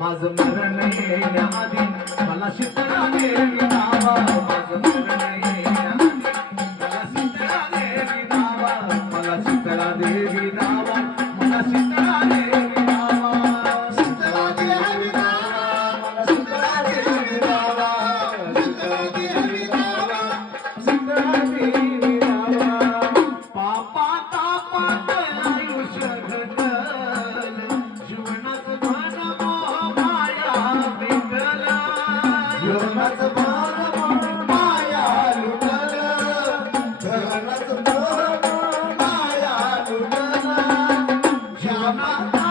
माझं मरण येण्याआधी मला शीतळा देवी नावा माझं मरण येण्याआधी मला शीतळा देवी नावा मला शीतळा देवी नावा मला शीतळा देवी नावा शीतळा देवी नावा मला शीतळा देवी नावा शीतळा देवी नावा शीतळा देवी नावा पापा तापात आयुष्य घटल जीवनाचं धन मोह माया भेटल जीवनाचं धन मोह माया लुटल धनाचं धन माया लुटल जीवनात